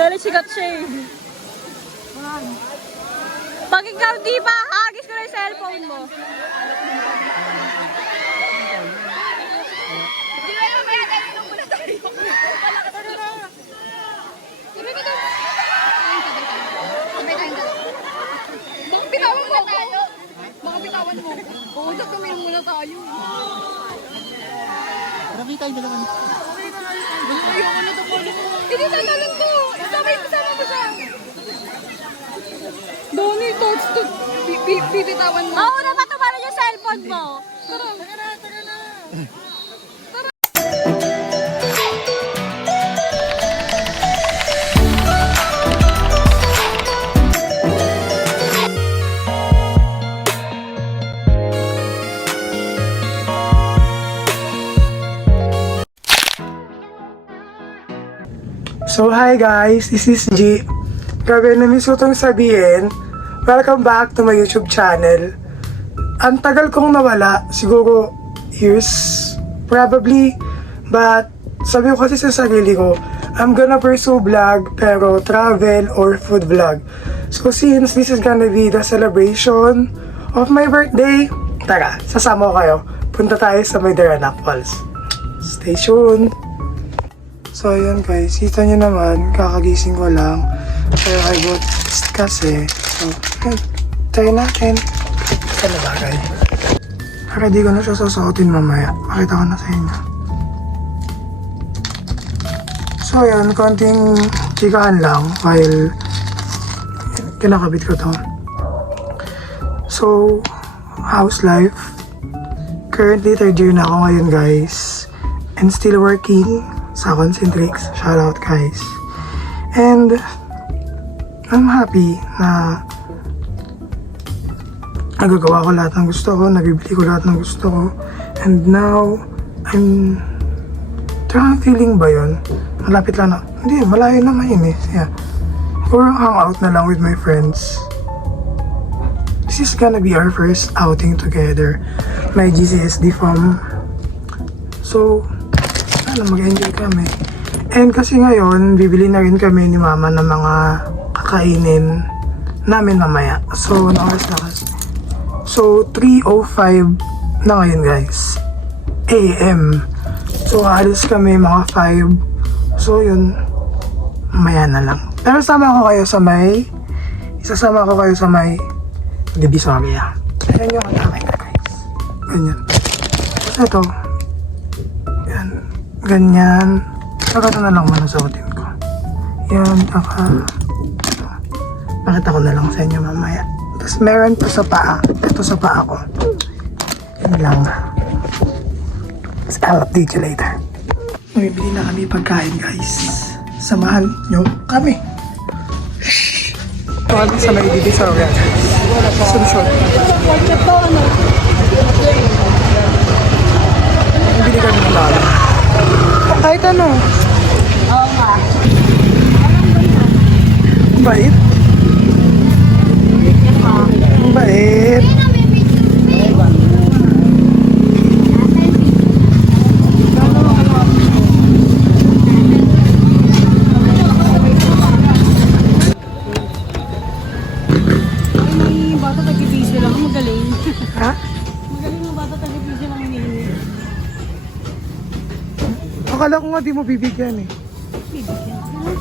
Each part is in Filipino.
Dahil sikat siya eh. Pag ikaw di pa, hagis ko na yung cellphone mo. Hindi na yung may hagis muna tayo. Baka bitawan mo tayo. Baka bitawan mo. Oo, tuminom muna tayo. Marami tayong dalawan. Ayoko na ito po. Hindi tatalon to. Sabay kasama mo siya. Doni, touch to. Bibitawan mo. Mauna pa tumalan yung cellphone mo. Tara na. So hi guys, this is G. Grabe, na-miss ko itong sabihin. Welcome back to my YouTube channel. Ang tagal kong nawala, siguro years, probably. But sabi ko kasi sa sarili ko, I'm gonna pursue vlog, pero travel or food vlog. So since this is gonna be the celebration of my birthday, tara, sasama ko kayo. Punta tayo sa may Daranac Falls. Stay tuned! So ayun guys, kita nyo naman, kakagising ko lang. Pero I got pissed kasi. So, yun, try natin. Ito na bagay. Ready ko na siya susuotin mamaya. Pakita ko na sa inyo. So ayun, konting chikahan lang while kinakabit ko to. So, how's life? Currently, 3rd year na ako ngayon guys. And still working sa Concentrix. Shoutout guys. And I'm happy na nagagawa ko lahat ng gusto ko, nabibili ko lahat ng gusto ko. And now, I'm feeling ba yun? Malapit lang na. Hindi, malayo naman yun eh. Yeah. Or hang out na lang with my friends. This is gonna be our first outing together. My GCSD fam. So, mag-enjoy kami. And kasi ngayon, bibili na rin kami ni mama ng mga kakainin namin mamaya. So, oras na kasi. So, 3:05 na ngayon guys. AM. So, aalis kami mga 5. So, yun. Mamaya na lang. Pero isasama ko kayo sa may Divisoria. Ayan yung akin na guys. Ganyan. So, ito. Ganyan. Saka ito na lang muna suotin ko. Yan. Pakita ko na lang sa inyo mamaya. Tapos meron to sa paa. Ito sa paa ko. Yan lang. I'll update you later. Bibili na kami pagkain guys. Samahan nyo kami. Shhh. Ito sa may Divisoria. Sunshot. Bibili kami ng lalo. Kahit ano. Oo nga. Bait. Bait. Ay, bata tag-ibisi lang. Magaling. Ha? Magaling ng bata tag-ibisi lang hinihingi. Akala ko nga di mo bibigyan eh. Bibigyan ka na.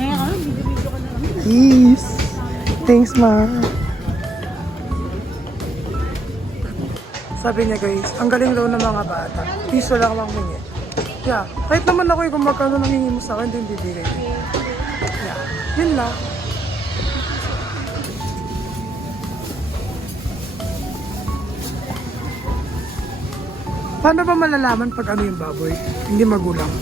Eh, ano? Bibigyan ka na lang. Yes. Thanks, ma. Sabi niya guys, ang galing daw ng mga bata. Piso lang ang hingi. Yeah. Kahit naman ako kung magkano nangingi mo sa akin, din bibigay. Yeah. Yun lang. Paano ba malalaman pag ano yung baboy? Hindi magulang.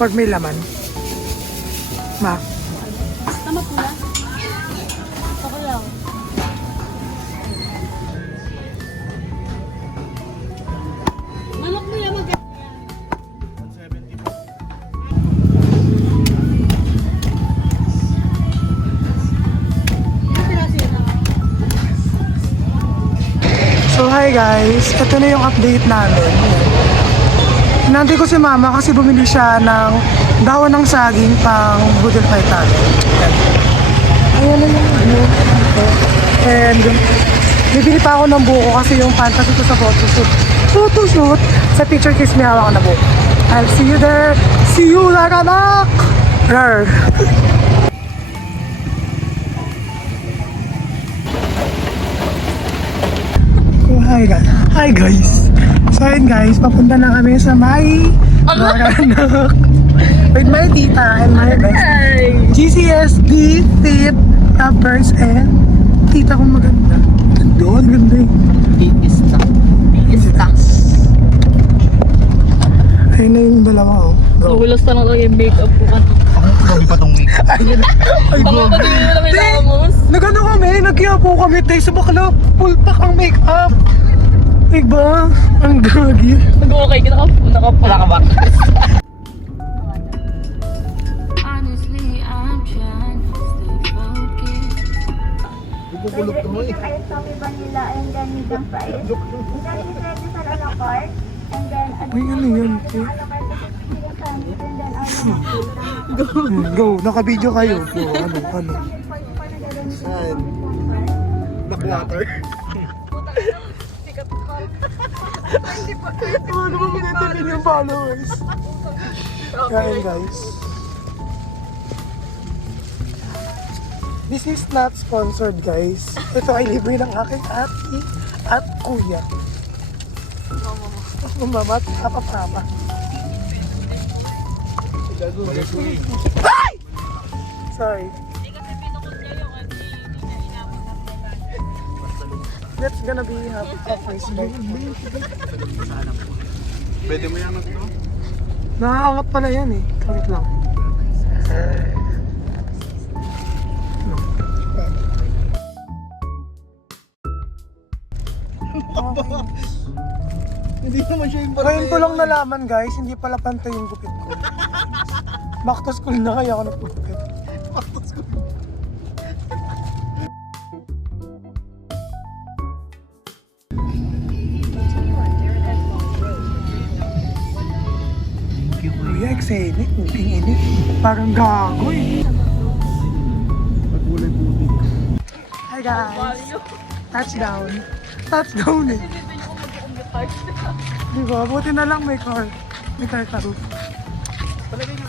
Pag may laman. Ma. Tama pula. Ako lang. Manok mo yan mag- So hi guys, ito na yung update namin. Inantay ko si mama kasi bumili siya ng dahon ng saging pang budel fight natin. Ayan na yung and bibili pa ako ng buko kasi yung fantasy ko sa photoshoot. Photoshoot! Sa picture kiss may hawak na buko. I'll see you there. See you like anak! Rar! Oh, hi guys! So ayun guys, papunta na kami sa may Baranak with my tita and my best GCSD, Tip, Tappers, and tita kong maganda. Doon, ganda yun. Ayun na yung dalawa oh. Go. Nagulas na lang yung makeup ko kanina. Grabe pa tong week. Ay, Baka grabe. pati mo namin nakamos. Nagano kami, nagkiyapo kami tayo sa bakla. Full pack ang makeup. Diba? Ang gagi. Nag-okay ka nakapala ka ba? Honestly, I'm trying to stay focused. Bubulog to mo eh. Ice coffee vanilla and then medium fries. And then it's ready sa a la carte. And then Uy, ano yun? a la carte chicken sandwich. And then Go, naka-video kayo. Go, ano. Saan? Blackwater. Ano ba magandang yung followers? Kain guys. This is not sponsored guys. Ito ay libre ng aking ate at kuya. Mama at papa. Ay! Sorry. That's gonna be first bite. Pwede mo yan ito? Nakaangat pala yan eh. Kawit lang. Hindi naman siya yung Ngayon ko lang nalaman guys, hindi pala pantay yung gupit ko. Back to school na kaya ako nagpupit. Kuya, excited. Muting init. Parang gago eh. Pagkulay puti. Hi guys. Touchdown. Touchdown eh. Diba? Buti na lang may car. May car ka roof.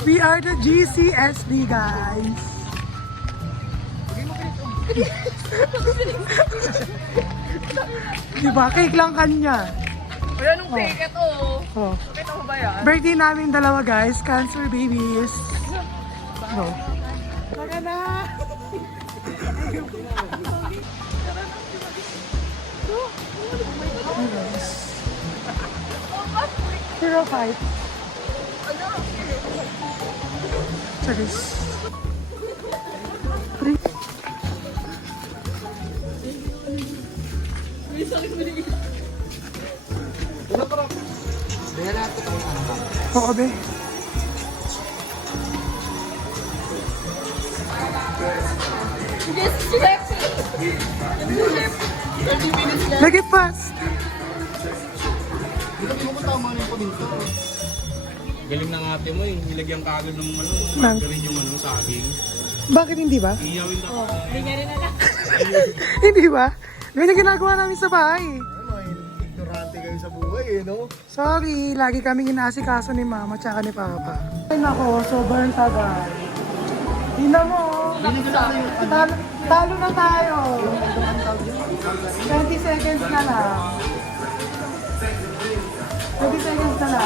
We are the GCSD guys. Diba? Cake lang kanya. Wala nung fake ito. Oh. Kita mo ba yan? Birthday namin dalawa guys. Cancer babies. No. Tara na! Hey guys. Hero fight. Charis. Oo, be. Lagi pas. Galing ng ate mo eh. Nilagyan ka agad ng ano. Nang- Margarin yung ano saging. Bakit hindi ba? Iyawin na. Hindi ba? May na ginagawa namin sa bahay. Ignorante kayo sa buhay eh, no? Sorry, lagi kaming inaasikaso ni mama tsaka ni papa. Ay nako, sobrang tagal. Tingnan mo. Talo na tayo. 20 seconds na lang. 20 seconds na lang.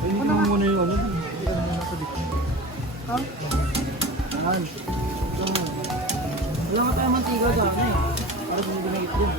Ayun mo muna yung ano. Ha? Wala ka tayo mantiga dyan eh. Para kung ginagit yun.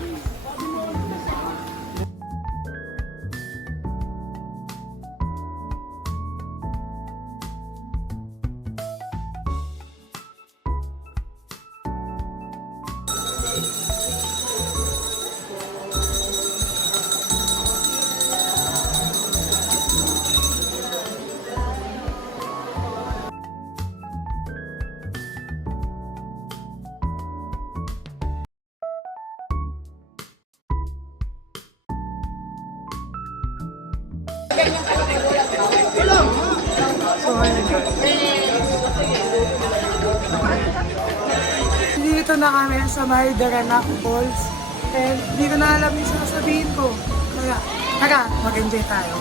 So, ayun guys. Dito na kami sa may Daranac Falls. And hindi ko na alam yung sasabihin ko. Kaya, tara, mag-enjoy tayo.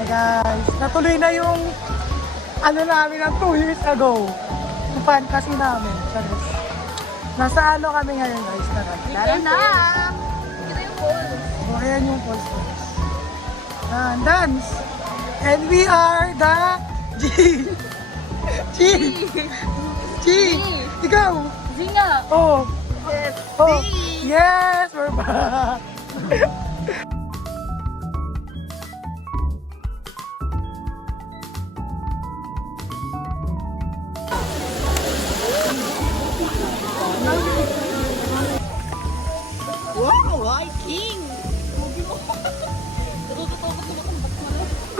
Hey guys, natuloy na yung ano namin ng 2 years ago. Yung fantasy namin. Charis. Nasa ano kami ngayon guys? Tara na! Kita yung balls. O, ayan yung falls guys. Dance! And we are the G! G! G! Ikaw! Zinga. Oh! Yes. Oh! Yes! We're back!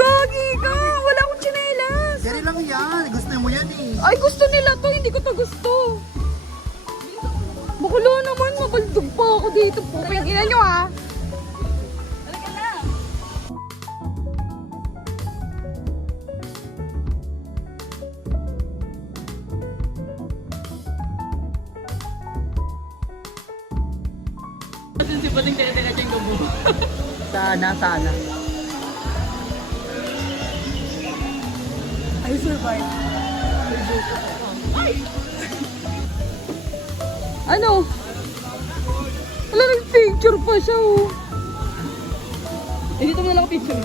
Gagi ka! Wala akong tsinelas. Gari lang yan. Gusto mo yan eh. Ay, gusto nila to. Hindi ko to gusto. Bakula naman. Mabaldog pa ako dito. Puping ina nyo ah. Sana. I survived. Ano? Wala nag-picture pa siya oh. Eh, dito mo na lang ako picture.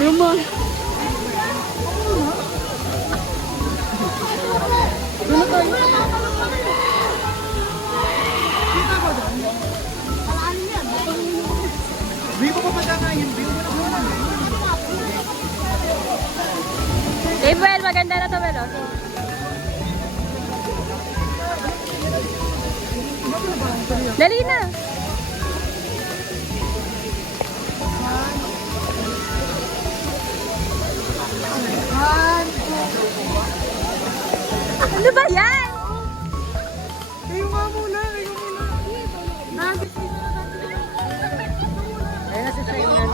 Roma. Hindi ko pa pagkakain. Hindi ko pa Eh, well, maganda na to, Melo. Dali na. Ano ba yan? Kayo nga muna, kayo muna. Ayun na si Trainer.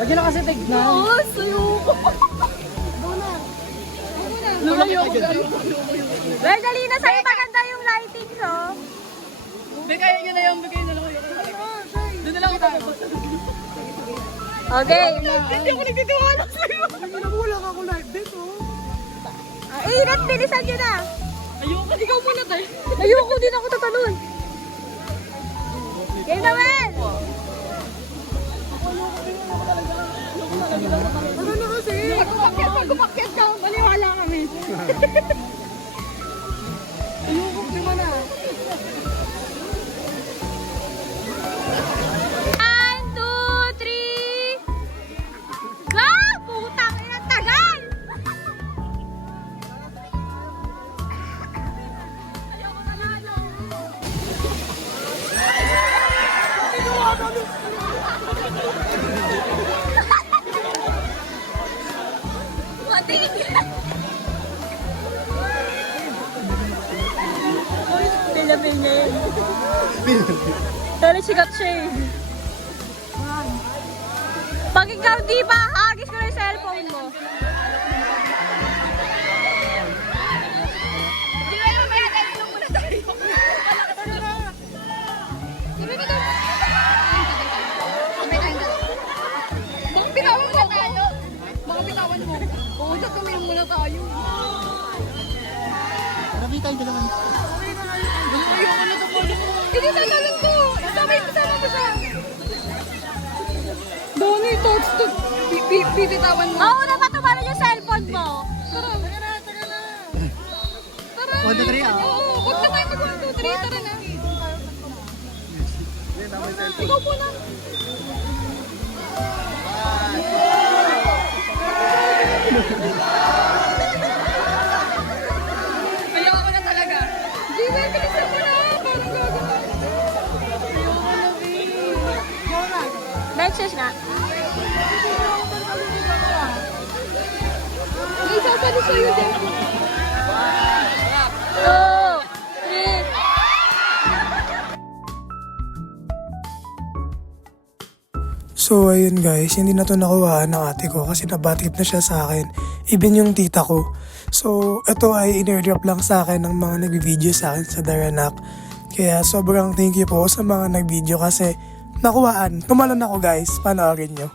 Huwag nyo na kasi tignan. Oo, sayo ko. Lumayo ko. Well, dali na sa'yo. Maganda yung lighting, so. Bigay nyo na yung bigay na lang kayo. Doon na lang kita. Okay. Hindi ako nagtitiwala sa'yo. Nagulang ako live dito. Inat, bilisan nyo na. Ayoko, ikaw muna tayo. Ayoko din ako tatalon. Game na, Well. Ano na kasi? Pag kumakyat ka, maniwala kami. Ayoko, di ba na? 1, 2, 3. Go! Putang ina, tagal! Pilamay niya yun. Pero sikat siya eh. Pag ikaw di ba, hagis ko na yung cellphone mo. Di ba yung may atalino muna tayo? Baka bitawan mo tayo. Baka bitawan mo. Oo, tuminom muna tayo. Marami tayong dalaman. Ayoko na tumulong mo. Hindi tatalon ko. Isama mo siya. Doni, touch to. Bibitawan mo. Mauna pa tumalan yung cellphone mo. Tara. Tara. 1, 2, 3 ah. Oo, huwag na tayo mag 1, 2, 3. Tara na. Ikaw muna. Ayoko na talaga. Jiwel, bilisan mo na. Parang gagawin. Sis nga. May sasali sa'yo din. 2, 3. So ayun guys, hindi na to nakuhaan ng ate ko kasi nabatid na siya sa akin. Even yung tita ko. So ito ay in-airdrop lang sa akin ng mga nag-video sa akin sa Daranak. Kaya sobrang thank you po sa mga nag-video kasi nakuhaan. Tumalon ako guys, panoorin nyo.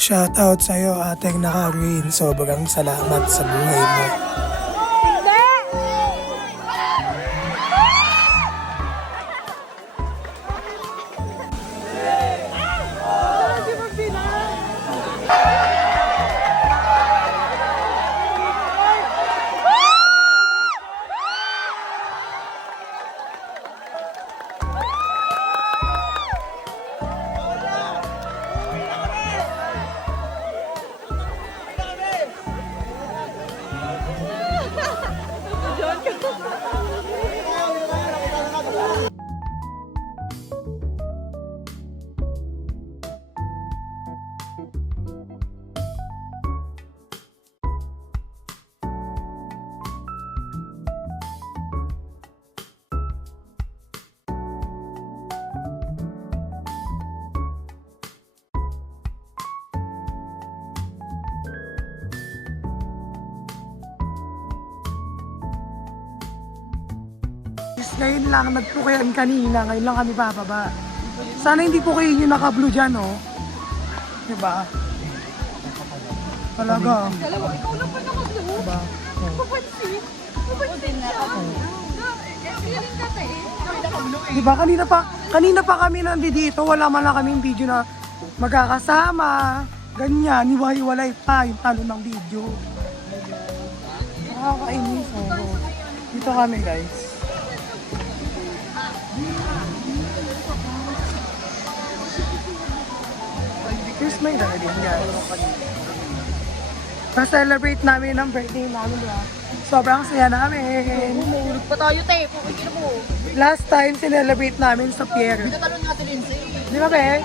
Shout out sa'yo ating naka-green. Sobrang salamat sa buhay mo. Ngayon lang, nagpukayan kanina. Ngayon lang kami bababa. Sana hindi po kayo yung naka-blue dyan, oh. Diba? Talaga. Dalawa, ikaw lang pa naka-blue. Diba? Oh. Papansin. Papansin siya. Feeling ka tayo. Diba? Kanina pa kami nandito. Wala man lang kami video na magkakasama. Ganyan. Hiwa-hiwalay pa yung talo ng video. Nakakainis. Oh. Dito kami, guys. Here's my daddy, guys. Pa-celebrate namin ang birthday namin, diba? Sobrang saya namin. Mahulog pa tayo, te. Pukikino mo. Last time, sinelebrate namin sa pier. Pinatalon natin Lindsay. Di ba, be?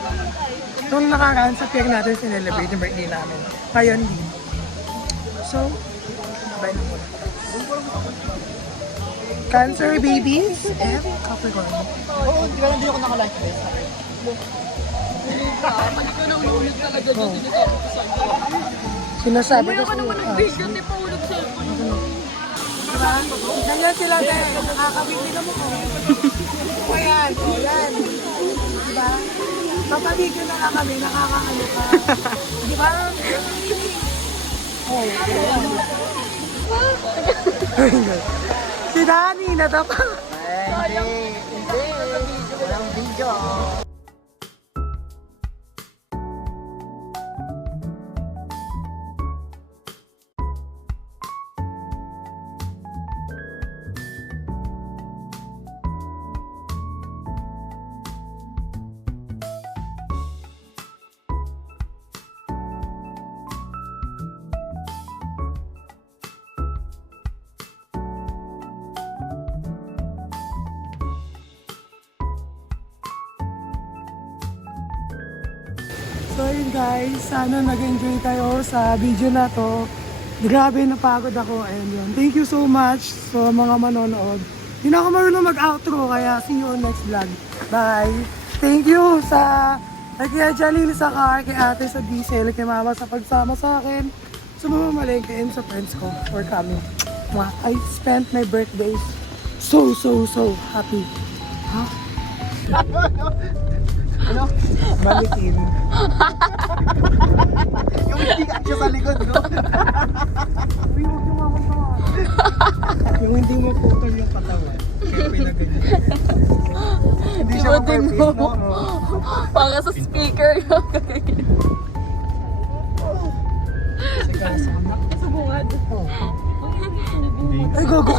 Nung nakaraan sa pier natin, sinelebrate yung birthday namin. Ngayon, di. So, bye na po. Cancer babies and Capricorn. Oo, di ba hindi ako naka-live best? Sinasabi ko sa Video, te. Pahulog sa Diba? Ganyan sila din. Nakakabiti na mo ko. Ayan, o yan. Diba? Papabigyo na lang kami, nakakaano ka. Diba? Oh, si Dani, natapa. Hindi. Walang video. So yun guys, sana nag-enjoy kayo sa video na to. Grabe, napagod ako. And yun, thank you so much sa mga manonood. Hindi na ako marunong mag-outro, kaya see you on next vlog. Bye! Thank you sa kay Jalil sa car, kay ate sa diesel, kay mama sa pagsama sa akin, sa mga malengke and sa friends ko for coming. I spent my birthday so happy. Ha? Ano? Balikin. Yung hindi ka siya sa likod, no? Uy, huwag yung makuntawan. Yung hindi mo putol yung katawan. Siyempre na ganyan. Hindi siya Tingin mo. Para sa speaker. Subungad. Ay, gogo.